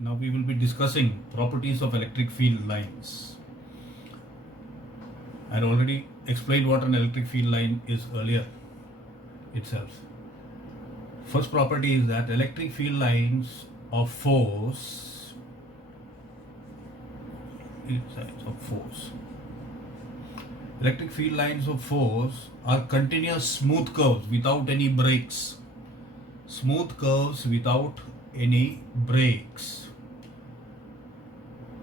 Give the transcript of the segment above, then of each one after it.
Now we will be discussing properties of electric field lines. I had already explained what an electric field line is earlier itself. First property is that electric field lines of force electric field lines of force are continuous smooth curves without any breaks. Smooth curves without any breaks.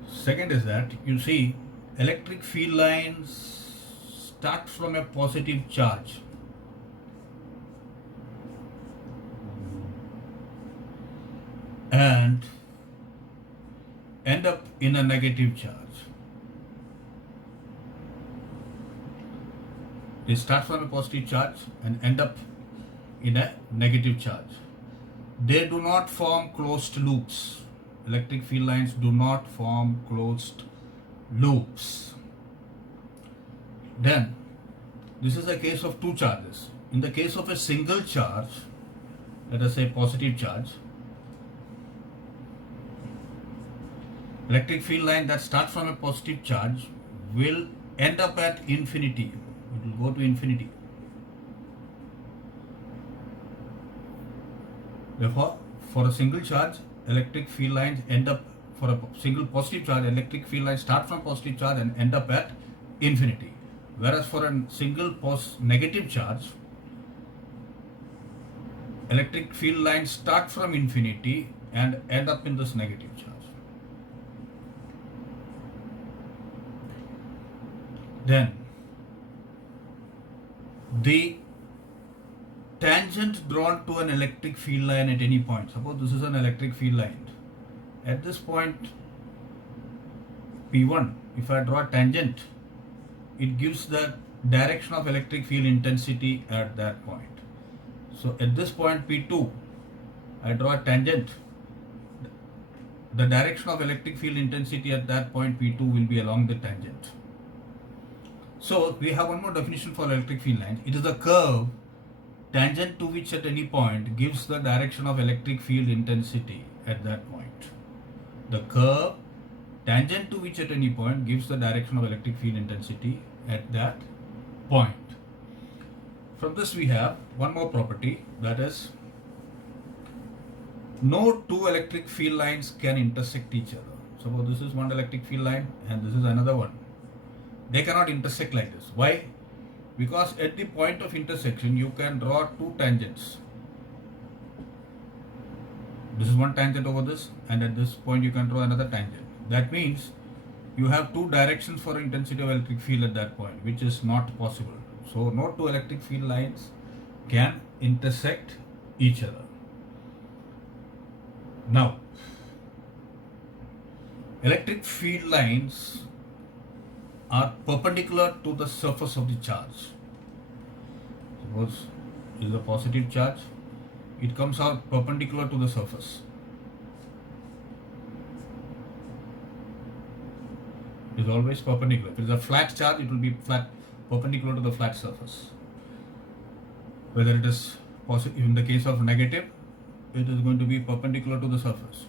Second is that you see electric field lines start from a positive charge and end up in a negative charge. They start from a positive charge and end up in a negative charge. They do not form closed loops. Electric field lines do not form closed loops. Then, this is a case of two charges. In the case of a single charge, let us say positive charge, electric field line that starts from a positive charge will end up at infinity. It will go to infinity. Therefore, for a single charge, electric field lines end up, for a single positive charge, electric field lines start from positive charge and end up at infinity. Whereas for a single negative charge, electric field lines start from infinity and end up in this negative charge. Then, the tangent drawn to an electric field line at any point. Suppose this is an electric field line. At this point P1, if I draw a tangent, it gives the direction of electric field intensity at that point. So at this point P2, I draw a tangent. The direction of electric field intensity at that point P2 will be along the tangent. So we have one more definition for electric field lines. It is a curve tangent to which at any point gives the direction of electric field intensity at that point. The curve tangent to which at any point gives the direction of electric field intensity at that point. From this we have one more property, that is, no two electric field lines can intersect each other. Suppose this is one electric field line and this is another one. They cannot intersect like this. Why? Because at the point of intersection you can draw two tangents. This is one tangent over this, and at this point you can draw another tangent. That means you have two directions for intensity of electric field at that point, which is not possible. So no two electric field lines can intersect each other. Now, electric field lines are perpendicular to the surface of the charge. Suppose this is a positive charge, it comes out perpendicular to the surface. It is always perpendicular. If it is a flat charge, it will be flat, perpendicular to the flat surface. Whether it is positive, in the case of negative, it is going to be perpendicular to the surface.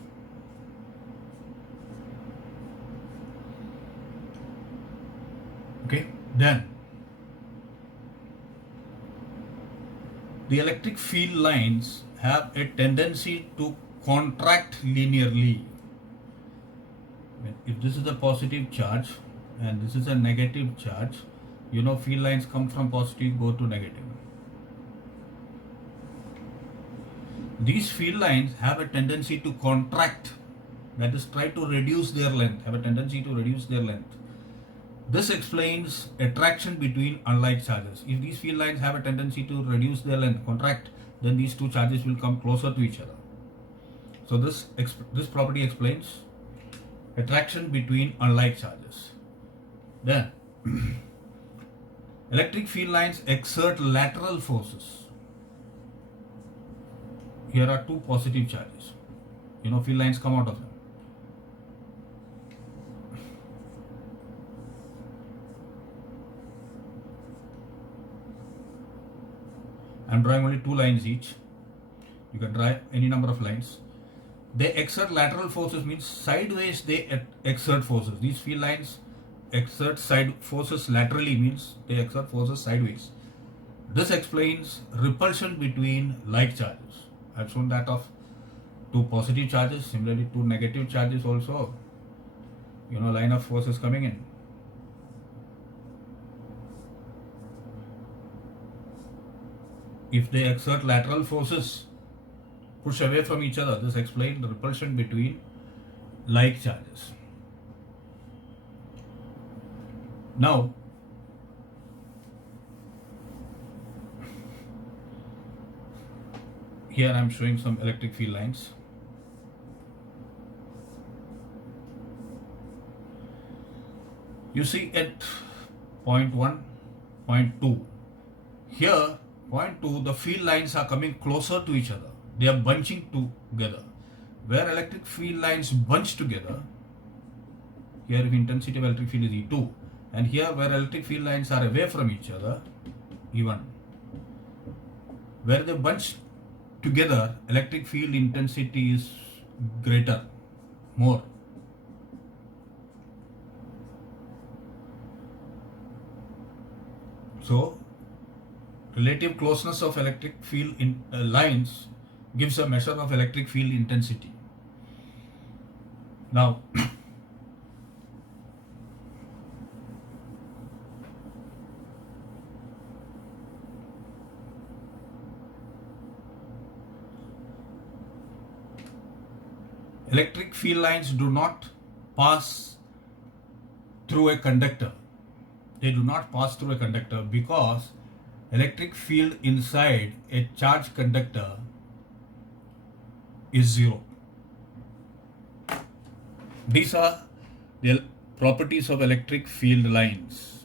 Okay, then the electric field lines have a tendency to contract linearly. If this is a positive charge and this is a negative charge, you know field lines come from positive, go to negative. These field lines have a tendency to contract, that is, try to reduce their length, have a tendency to reduce their length. This explains attraction between unlike charges. If these field lines have a tendency to reduce their length, contract, then these two charges will come closer to each other. So this property explains attraction between unlike charges. Then, electric field lines exert lateral forces. Here are two positive charges. You know, field lines come out of them. I am drawing only two lines each. You can draw any number of lines. They exert lateral forces means sideways they exert forces. These field lines exert side forces laterally means they exert forces sideways. This explains repulsion between like charges. I've shown that of two positive charges, similarly two negative charges also. Line of forces coming in. If they exert lateral forces, push away from each other, this explains the repulsion between like charges. Now, here I am showing some electric field lines. You see at point 1, point 2. Here, point 2, the field lines are coming closer to each other. They are bunching together. Where electric field lines bunch together, here if intensity of electric field is E2, and here where electric field lines are away from each other, E1. Where they bunch together, electric field intensity is greater, more. So, relative closeness of electric field lines gives a measure of electric field intensity. Now, electric field lines do not pass through a conductor. They do not pass through a conductor because electric field inside a charged conductor is zero. These are the properties of electric field lines.